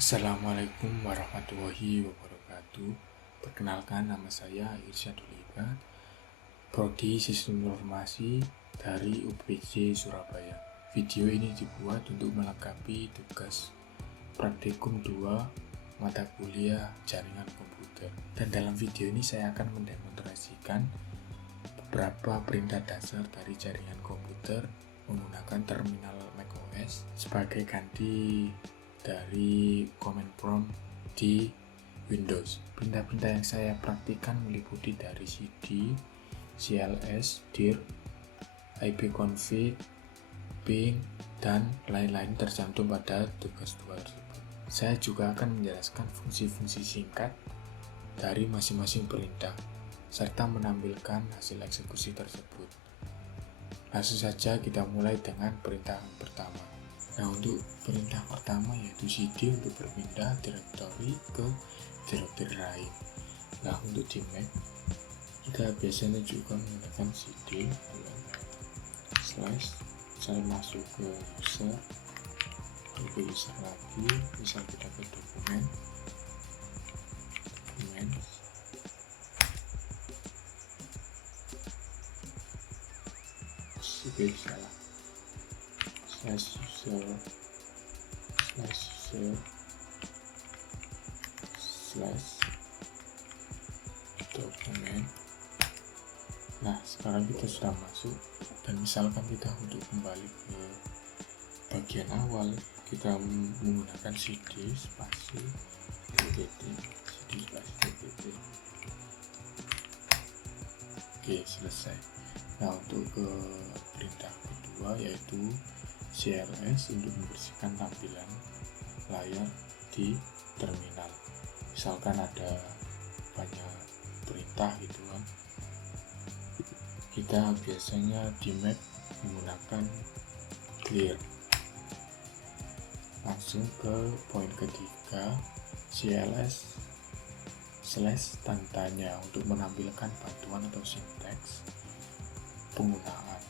Assalamualaikum warahmatullahi wabarakatuh. Perkenalkan, nama saya Irsyadul Ibad, Prodi Sistem Informasi dari UPJ Surabaya. Video ini dibuat untuk melengkapi tugas praktikum 2 mata kuliah jaringan komputer. Dan dalam video ini saya akan mendemonstrasikan beberapa perintah dasar dari jaringan komputer menggunakan terminal macOS sebagai ganti dari command prompt di Windows. Perintah-perintah yang saya praktikkan meliputi dari cd, cls, dir, ipconfig, ping, dan lain-lain tercantum pada tugas 2 tersebut. Saya juga akan menjelaskan fungsi-fungsi singkat dari masing-masing perintah serta menampilkan hasil eksekusi tersebut. Langsung saja kita mulai dengan perintah pertama. Nah, untuk perintah pertama yaitu cd untuk berpindah direktori ke direktori lain. Nah, untuk di Mac kita biasanya juga menggunakan cd slash, saya masuk ke user, ke user lagi, misal kita ke dokumen, salah, slash user slash dokumen. Nah, sekarang kita sudah masuk, dan misalkan kita untuk kembali ke bagian awal, kita menggunakan cd spasi dpt, cd spasi dpt. Oke, selesai. Nah, untuk ke perintah kedua yaitu cls untuk membersihkan tampilan layar di terminal. Misalkan ada banyak perintah gitu kan, kita biasanya di Mac menggunakan clear. Langsung ke poin ketiga, cls slash tandanya untuk menampilkan bantuan atau sinteks penggunaan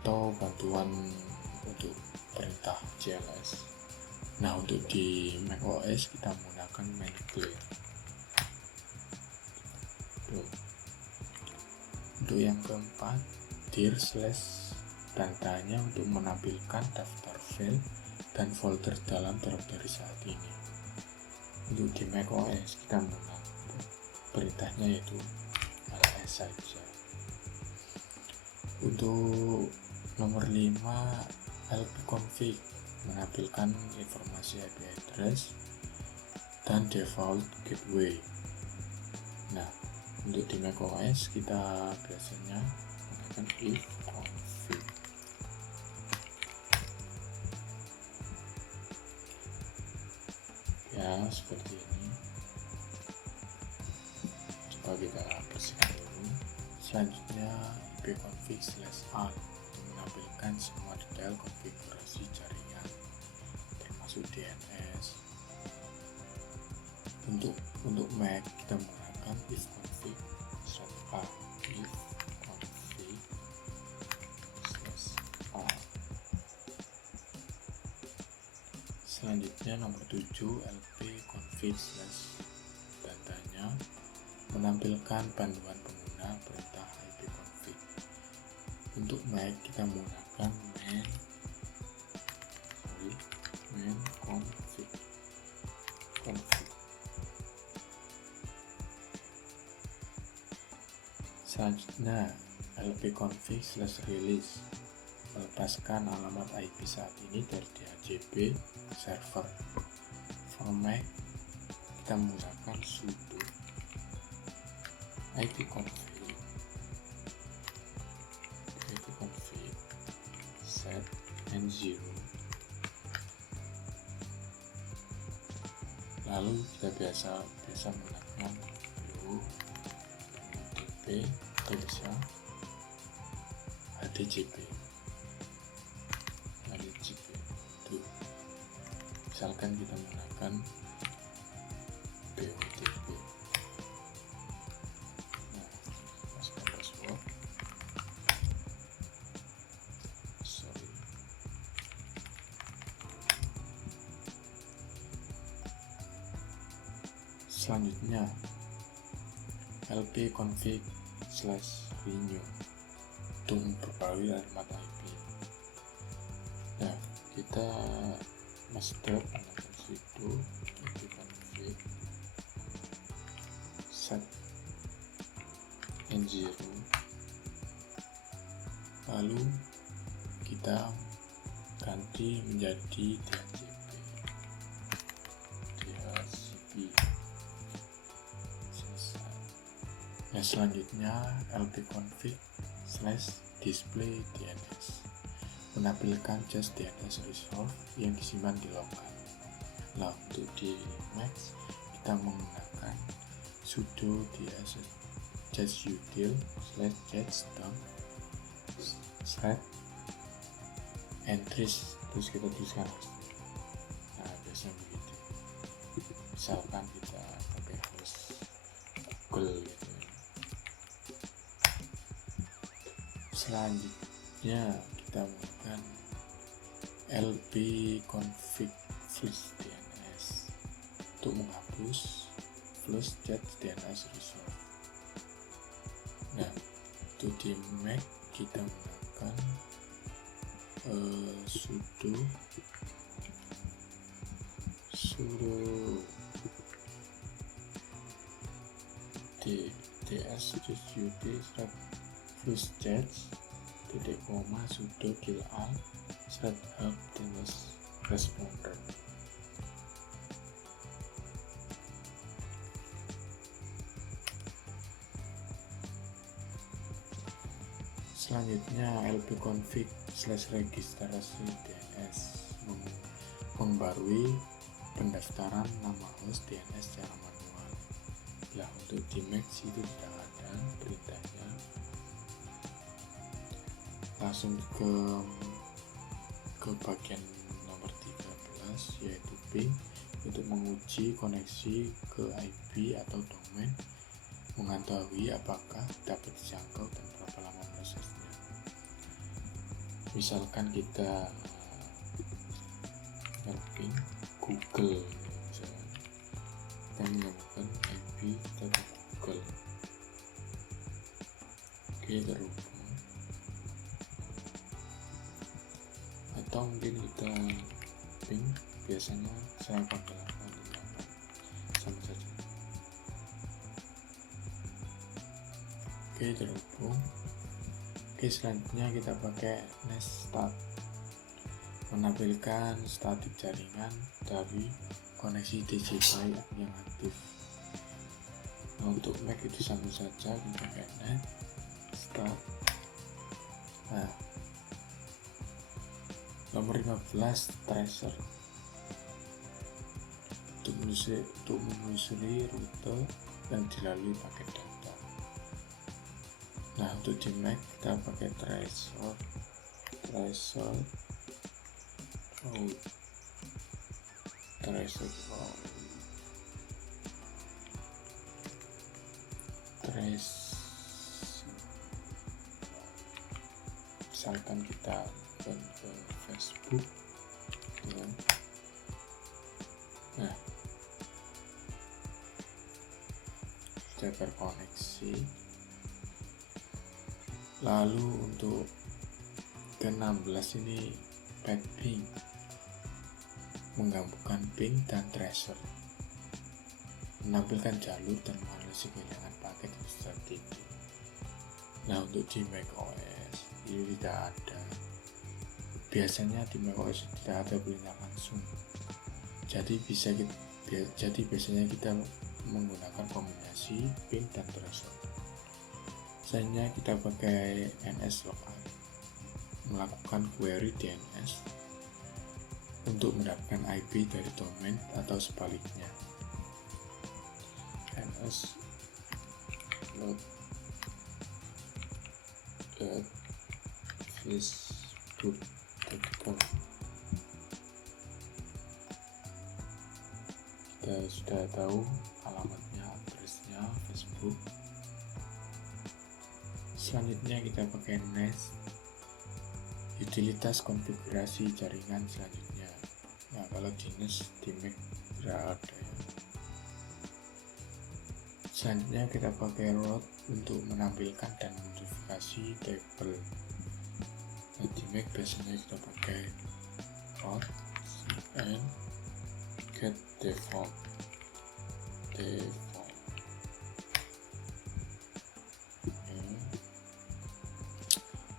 atau bantuan untuk perintah cls. Nah, untuk di macOS kita menggunakan main clear. Untuk yang keempat, dir slash tandanya untuk menampilkan daftar file dan folder dalam directory saat ini. Untuk di macOS kita menggunakan perintahnya yaitu ls saja. Untuk nomor 5, ipconfig menampilkan informasi IP address dan default gateway. Nah, untuk di macOS kita biasanya menggunakan ifconfig. Ya, seperti ini. Coba kita bersihkan dulu. Selanjutnya ipconfig /a untuk menampilkan semua detail konfigurasi jaringan termasuk DNS. Untuk Mac kita menggunakan ifconfig /a, ifconfig /a. Selanjutnya nomor 7, lpconfig tandanya menampilkan panduan pengguna perintah ipconfig. Untuk Mac kita menggunakan main config. Selanjutnya lpconfig /release melepaskan alamat IP saat ini dari DHCP server. For Mac kita menggunakan sudo ipconfig set n0, lalu kita biasa menggunakan udp atau bisa hdgp itu. Misalkan kita menggunakan BOTP. Masukkan password. Selanjutnya lpconfig/renew untuk memperbarui alamat IP. Nah, kita master menggunakan sudo lpconfig set n0, lalu kita ganti menjadi dhcp. Selesai. Nah, selanjutnya lpconfig/display DNS menampilkan just DNS resolve yang disimpan di lokal. Nah, untuk di Mac kita menggunakan sudo /util/get/entries, terus kita tuliskan. Nah, biasanya begitu. Misalkan kita pakai host Google gitu. Selanjutnya kita menggunakan lpconfig/flush/dns untuk menghapus flush DNS resolve. Nah, untuk di Mac kita menggunakan sudo /ds/ut/flushget sudo -help-responder. Selanjutnya lpconfig/registrasi DNS membarui pendaftaran nama host DNS secara manual. Nah, untuk di Mac itu tidak ada perintahnya. Langsung ke bagian nomor 13, yaitu ping, untuk menguji koneksi ke IP atau domain, mengetahui apakah dapat dijangkau dan berapa lama prosesnya. Misalkan kita ping Google, misalnya kita menemukan IP dari Google. Oke, terhubung. Atau mungkin kita ping, biasanya saya akan melakukan sama saja. Oke, terhubung. Oke, selanjutnya kita pakai netstat, menampilkan statik jaringan dari koneksi DJI yang aktif. Nah, untuk Mac itu sama saja, kita pakai netstat. Nah, nomor 15, tracer, untuk menelusuri rute yang dilalui pakai data. Nah, untuk di Mac kita pakai tracer misalkan kita ke Facebook ya. Nah, sudah terkoneksi. Lalu untuk ke-16 ini backping, menggabungkan ping dan tracer, menampilkan jalur dan menganalisis kehilangan paket secara tinggi. Nah, untuk di macOS ini tidak ada. Biasanya di macOS tidak ada perintah langsung. Jadi biasanya kita menggunakan kombinasi ping dan tracer. Misalnya kita pakai nslogin, melakukan query DNS untuk mendapatkan IP dari domain atau sebaliknya. ns.facebook.com. Kita sudah tahu alamatnya, addressnya Facebook. Selanjutnya kita pakai nest, utilitas konfigurasi jaringan selanjutnya. Nah, kalau di nest di Mac tidak ada ya. Selanjutnya kita pakai root untuk menampilkan dan modifikasi tabel. Di Mac biasanya kita pakai root and get default.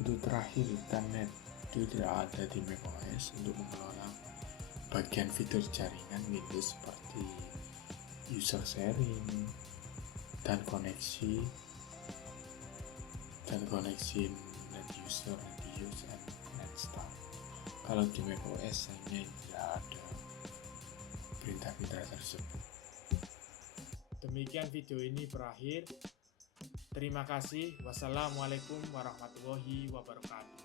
Untuk terakhir, internet itu tidak ada di macOS untuk mengelola bagian fitur jaringan Windows seperti user sharing dan koneksi net user, and stuff. Kalau di macOS hanya tidak ada perintah-perintah tersebut. Demikian video ini berakhir. Terima kasih. Wassalamualaikum warahmatullahi wabarakatuh.